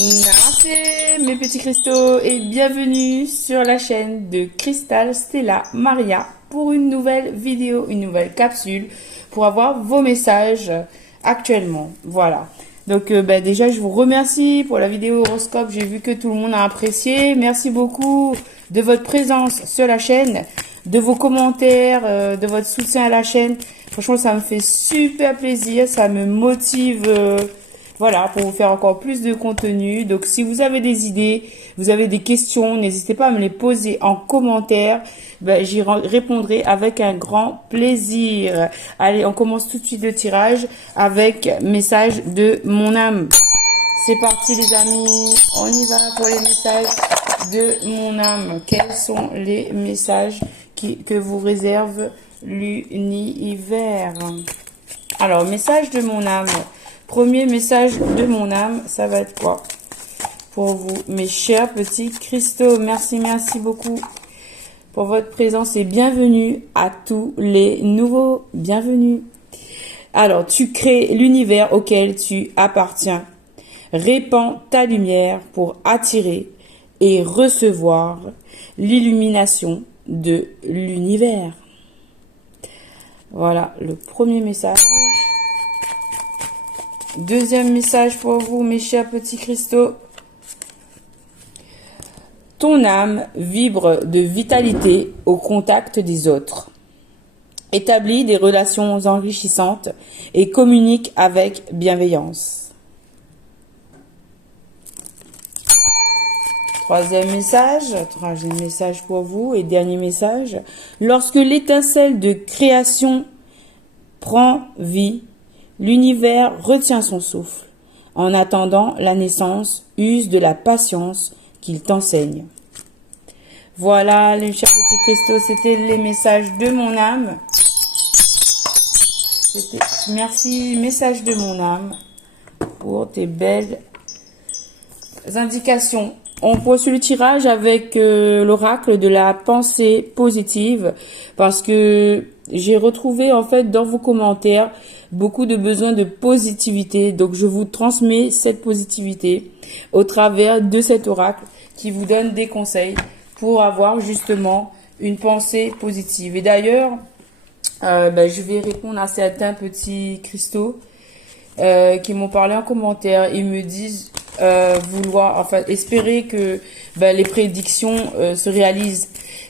Namaste mes petits cristaux et bienvenue sur la chaîne de Cristal Stella Maria pour une nouvelle vidéo, une nouvelle capsule pour avoir vos messages actuellement. Voilà. Donc déjà je vous remercie pour la vidéo horoscope, j'ai vu que tout le monde a apprécié. Merci beaucoup de votre présence sur la chaîne, de vos commentaires, de votre soutien à la chaîne. Franchement ça me fait super plaisir, ça me motive voilà, pour vous faire encore plus de contenu. Donc, si vous avez des idées, vous avez des questions, n'hésitez pas à me les poser en commentaire. J'y répondrai avec un grand plaisir. Allez, on commence tout de suite le tirage avec message de mon âme. C'est parti les amis, on y va pour les messages de mon âme. Quels sont les messages que vous réserve l'univers? Alors, message de mon âme. Premier message de mon âme, ça va être quoi pour vous, mes chers petits cristaux? Merci beaucoup pour votre présence et bienvenue à tous les nouveaux. Bienvenue. Alors, tu crées l'univers auquel tu appartiens. Répands ta lumière pour attirer et recevoir l'illumination de l'univers. Voilà le premier message. Deuxième message pour vous, mes chers petits cristaux. Ton âme vibre de vitalité au contact des autres. Établis des relations enrichissantes et communique avec bienveillance. Troisième message pour vous et dernier message. Lorsque l'étincelle de création prend vie, l'univers retient son souffle. En attendant la naissance, use de la patience qu'il t'enseigne. Voilà, les chers petits cristaux, c'était les messages de mon âme. Merci, message de mon âme, pour tes belles indications. On poursuit le tirage avec l'oracle de la pensée positive parce que j'ai retrouvé en fait dans vos commentaires beaucoup de besoins de positivité. Donc je vous transmets cette positivité au travers de cet oracle qui vous donne des conseils pour avoir justement une pensée positive. Et d'ailleurs, je vais répondre à certains petits cristaux qui m'ont parlé en commentaire. Ils me disent espérer que les prédictions se réalisent.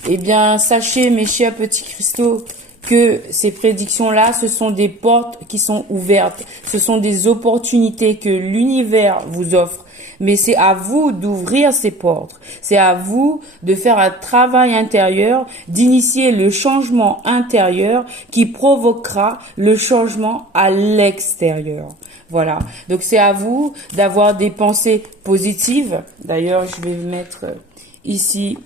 Eh bien, sachez, mes chers petits cristaux, que ces prédictions-là, ce sont des portes qui sont ouvertes. Ce sont des opportunités que l'univers vous offre. Mais c'est à vous d'ouvrir ces portes. C'est à vous de faire un travail intérieur, d'initier le changement intérieur qui provoquera le changement à l'extérieur. Voilà. Donc, c'est à vous d'avoir des pensées positives. D'ailleurs, je vais mettre ici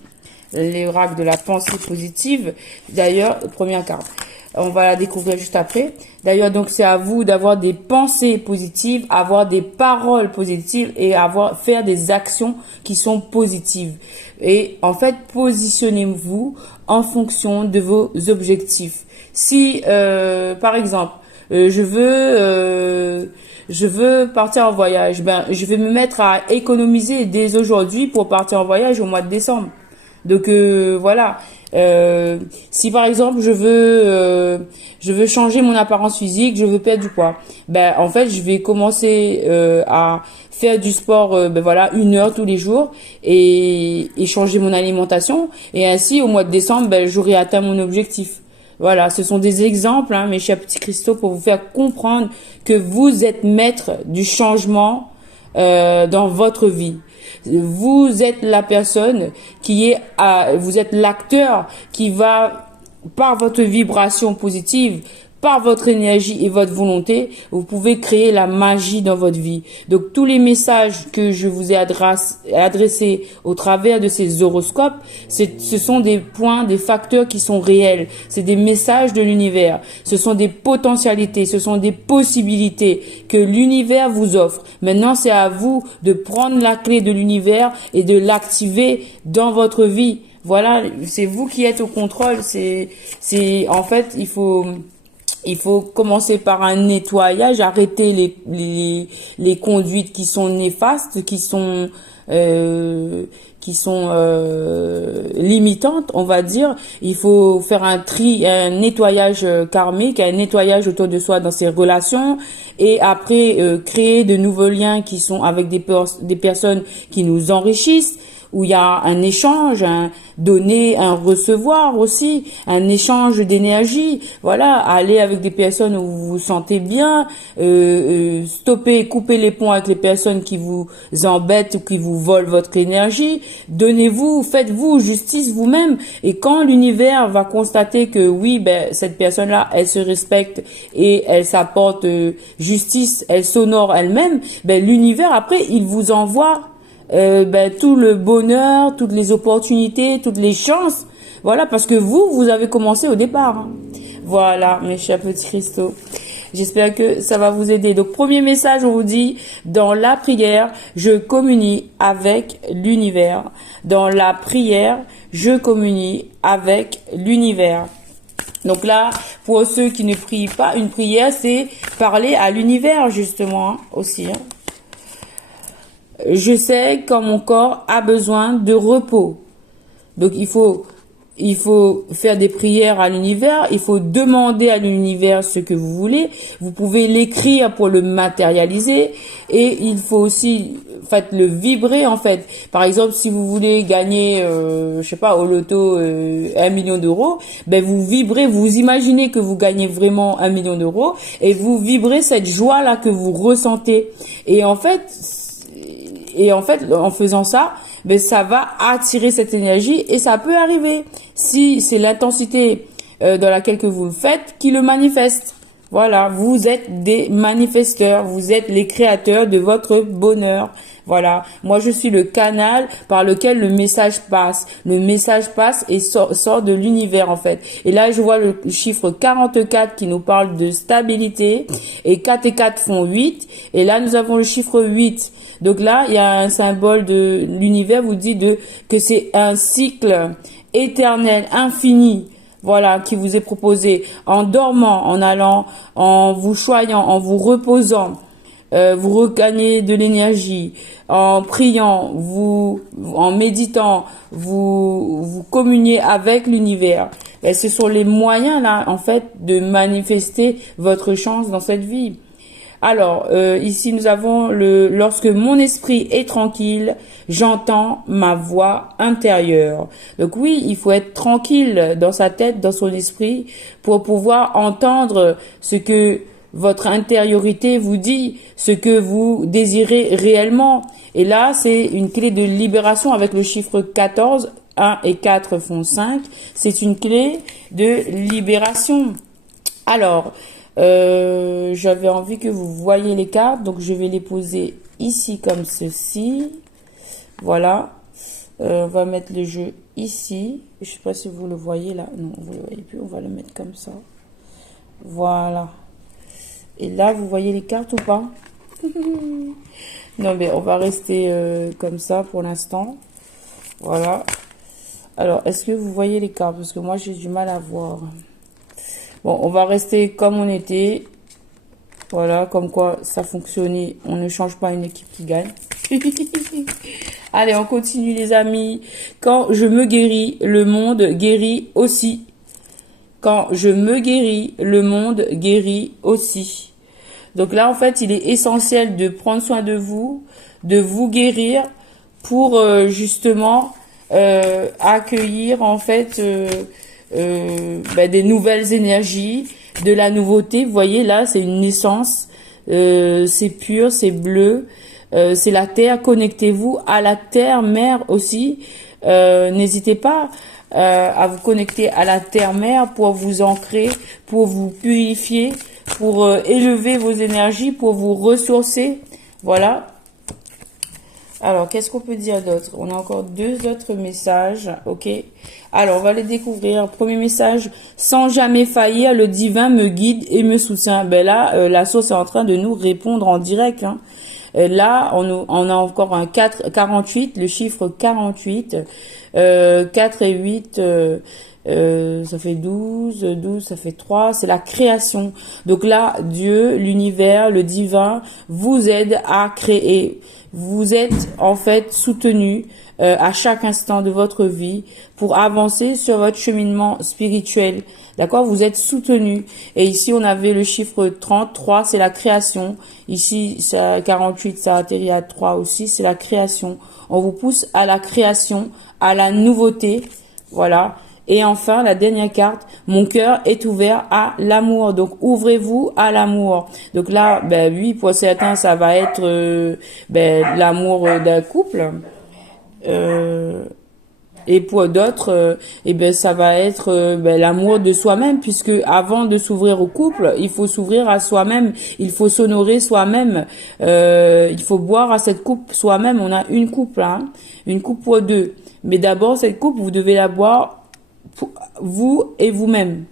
l'oracle de la pensée positive. D'ailleurs, première carte. On va la découvrir juste après. D'ailleurs, donc, c'est à vous d'avoir des pensées positives, avoir des paroles positives et faire des actions qui sont positives. Et en fait, positionnez-vous en fonction de vos objectifs. Si, par exemple, je veux partir en voyage, je vais me mettre à économiser dès aujourd'hui pour partir en voyage au mois de décembre. Donc voilà. Si par exemple je veux changer mon apparence physique, je veux perdre du poids, en fait je vais commencer à faire du sport 1 heure tous les jours et changer mon alimentation et ainsi au mois de décembre j'aurai atteint mon objectif. Voilà, ce sont des exemples, mes chers petits cristaux, pour vous faire comprendre que vous êtes maître du changement dans votre vie. Vous êtes la personne vous êtes l'acteur qui va, par votre vibration positive, par votre énergie et votre volonté, vous pouvez créer la magie dans votre vie. Donc, tous les messages que je vous ai adressés au travers de ces horoscopes, ce sont des points, des facteurs qui sont réels. C'est des messages de l'univers. Ce sont des potentialités, ce sont des possibilités que l'univers vous offre. Maintenant, c'est à vous de prendre la clé de l'univers et de l'activer dans votre vie. Voilà, c'est vous qui êtes au contrôle. En fait, il faut Il faut commencer par un nettoyage, arrêter les conduites qui sont néfastes, qui sont limitantes, on va dire. Il faut faire un nettoyage karmique, un nettoyage autour de soi dans ses relations, et après créer de nouveaux liens qui sont avec des personnes qui nous enrichissent, où il y a un échange, un donner, un recevoir aussi, un échange d'énergie. Voilà, aller avec des personnes où vous vous sentez bien, stopper, couper les ponts avec les personnes qui vous embêtent ou qui vous volent votre énergie. Donnez-vous, faites-vous justice vous-même. Et quand l'univers va constater que oui, ben cette personne-là, elle se respecte et elle s'apporte justice, elle s'honore elle-même, ben l'univers après, il vous envoie tout le bonheur, toutes les opportunités, toutes les chances. Voilà, parce que vous avez commencé au départ. Hein. Voilà, mes chers petits cristaux. J'espère que ça va vous aider. Donc, premier message, on vous dit, dans la prière, je communie avec l'univers. Dans la prière, je communie avec l'univers. Donc là, pour ceux qui ne prient pas, une prière, c'est parler à l'univers, justement, hein, aussi. Hein. Je sais quand mon corps a besoin de repos. Donc il faut faire des prières à l'univers, il faut demander à l'univers ce que vous voulez. Vous pouvez l'écrire pour le matérialiser et il faut aussi le vibrer en fait. Par exemple, si vous voulez gagner je sais pas au loto 1 million d'euros, ben vous vibrez, vous imaginez que vous gagnez vraiment 1 million d'euros et vous vibrez cette joie là que vous ressentez. Et en fait, en faisant ça, ben ça va attirer cette énergie et ça peut arriver si c'est l'intensité dans laquelle que vous le faites qui le manifeste. Voilà, vous êtes des manifesteurs, vous êtes les créateurs de votre bonheur. Voilà, moi je suis le canal par lequel le message passe. Le message passe et sort de l'univers en fait. Et là je vois le chiffre 44 qui nous parle de stabilité et 4 et 4 font 8 et là nous avons le chiffre 8. Donc là, il y a un symbole de l'univers vous dit que c'est un cycle éternel, infini. Voilà, qui vous est proposé en dormant, en allant, en vous choyant, en vous reposant, vous regagnez de l'énergie, en priant, en méditant, vous communiez avec l'univers. Et ce sont les moyens là, en fait, de manifester votre chance dans cette vie. Alors, ici nous avons lorsque mon esprit est tranquille, j'entends ma voix intérieure. Donc oui, il faut être tranquille dans sa tête, dans son esprit, pour pouvoir entendre ce que votre intériorité vous dit, ce que vous désirez réellement. Et là, c'est une clé de libération avec le chiffre 14. 1 et 4 font 5. C'est une clé de libération. Alors, j'avais envie que vous voyiez les cartes, donc je vais les poser ici comme ceci. Voilà, on va mettre le jeu ici. Je sais pas si vous le voyez là. Non, vous le voyez plus. On va le mettre comme ça. Voilà. Et là, vous voyez les cartes ou pas? Non, mais on va rester comme ça pour l'instant. Voilà. Alors, est-ce que vous voyez les cartes? Parce que moi, j'ai du mal à voir. Bon, on va rester comme on était. Voilà, comme quoi ça fonctionnait. On ne change pas une équipe qui gagne. Allez, on continue les amis. Quand je me guéris, le monde guérit aussi. Quand je me guéris, le monde guérit aussi. Donc là, en fait, il est essentiel de prendre soin de vous guérir pour justement accueillir en fait des nouvelles énergies, de la nouveauté. Vous voyez là, c'est une naissance, c'est pur, c'est bleu, c'est la terre. Connectez-vous à la terre mère aussi. N'hésitez pas à vous connecter à la terre mère pour vous ancrer, pour vous purifier, pour élever vos énergies, pour vous ressourcer. Voilà. Alors, qu'est-ce qu'on peut dire d'autre? On a encore 2 autres messages, ok? Alors, on va les découvrir. Premier message, sans jamais faillir, le divin me guide et me soutient. Ben là, la sauce est en train de nous répondre en direct. Hein. Là, on a encore un 48, le chiffre 48. 4 et 8, Ça fait 12, 12, ça fait 3, c'est la création. Donc là, Dieu, l'univers, le divin vous aide à créer. Vous êtes en fait soutenu à chaque instant de votre vie pour avancer sur votre cheminement spirituel. D'accord? Vous êtes soutenu. Et ici, on avait le chiffre 33, c'est la création. Ici, ça, 48, ça atterrit à 3 aussi, c'est la création. On vous pousse à la création, à la nouveauté. Voilà. Et enfin, la dernière carte, mon cœur est ouvert à l'amour. Donc, ouvrez-vous à l'amour. Donc là, ben oui, pour certains, ça va être l'amour d'un couple. Et pour d'autres, ça va être l'amour de soi-même, puisque avant de s'ouvrir au couple, il faut s'ouvrir à soi-même, il faut s'honorer soi-même, il faut boire à cette coupe soi-même. On a une coupe, hein, une coupe pour deux. Mais d'abord, cette coupe, vous devez la boire pour vous et vous-même,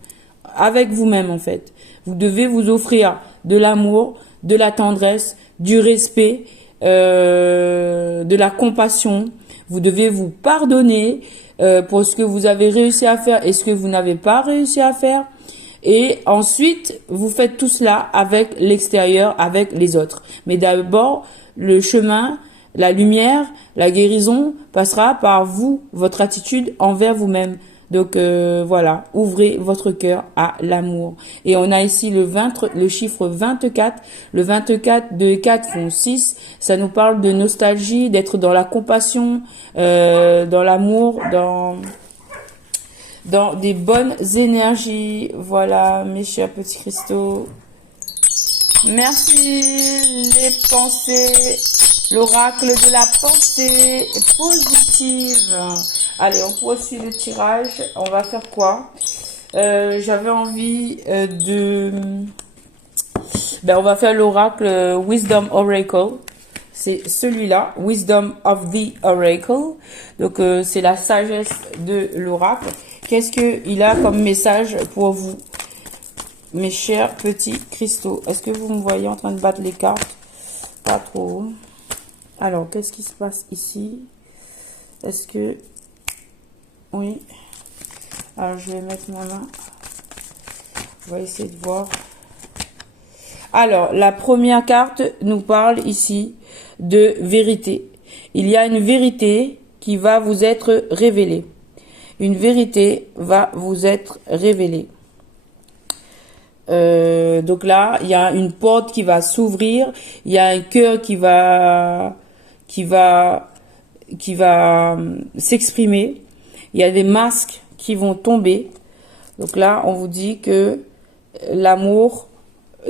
avec vous-même en fait. Vous devez vous offrir de l'amour, de la tendresse, du respect, de la compassion. Vous devez vous pardonner pour ce que vous avez réussi à faire et ce que vous n'avez pas réussi à faire. Et ensuite, vous faites tout cela avec l'extérieur, avec les autres. Mais d'abord, le chemin, la lumière, la guérison passera par vous, votre attitude envers vous-même. Donc voilà, ouvrez votre cœur à l'amour. Et on a ici le chiffre 24. Le 24, 2 et 4 font 6. Ça nous parle de nostalgie, d'être dans la compassion, dans l'amour, dans des bonnes énergies. Voilà, mes chers petits cristaux. Merci les pensées, l'oracle de la pensée positive. Allez, on poursuit le tirage. On va faire quoi? J'avais envie on va faire l'oracle Wisdom Oracle. C'est celui-là, Wisdom of the Oracle. Donc, c'est la sagesse de l'oracle. Qu'est-ce qu'il a comme message pour vous, mes chers petits cristaux? Est-ce que vous me voyez en train de battre les cartes? Pas trop. Alors, qu'est-ce qui se passe ici? Est-ce que... Oui. Alors, je vais mettre ma main. On va essayer de voir. Alors, la première carte nous parle ici de vérité. Il y a une vérité qui va vous être révélée. Une vérité va vous être révélée. Donc là, il y a une porte qui va s'ouvrir. Il y a un cœur qui va s'exprimer. Il y a des masques qui vont tomber. Donc là, on vous dit que l'amour,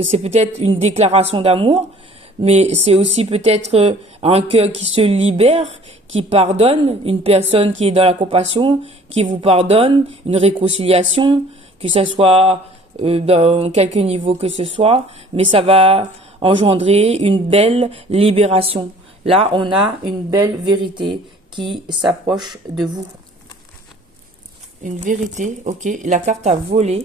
c'est peut-être une déclaration d'amour, mais c'est aussi peut-être un cœur qui se libère, qui pardonne, une personne qui est dans la compassion, qui vous pardonne, une réconciliation, que ce soit dans quelque niveau que ce soit, mais ça va engendrer une belle libération. Là, on a une belle vérité qui s'approche de vous. Une vérité, ok. La carte a volé.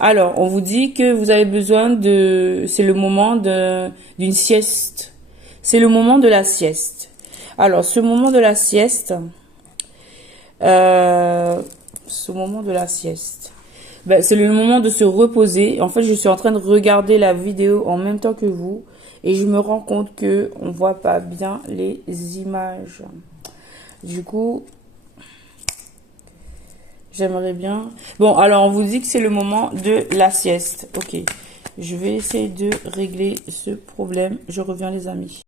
Alors, on vous dit que vous avez besoin de... C'est le moment d'une sieste. C'est le moment de la sieste. Alors, ce moment de la sieste... c'est le moment de se reposer. En fait, je suis en train de regarder la vidéo en même temps que vous. Et je me rends compte que on voit pas bien les images. Du coup... J'aimerais bien... Bon, alors on vous dit que c'est le moment de la sieste. Ok, je vais essayer de régler ce problème. Je reviens les amis.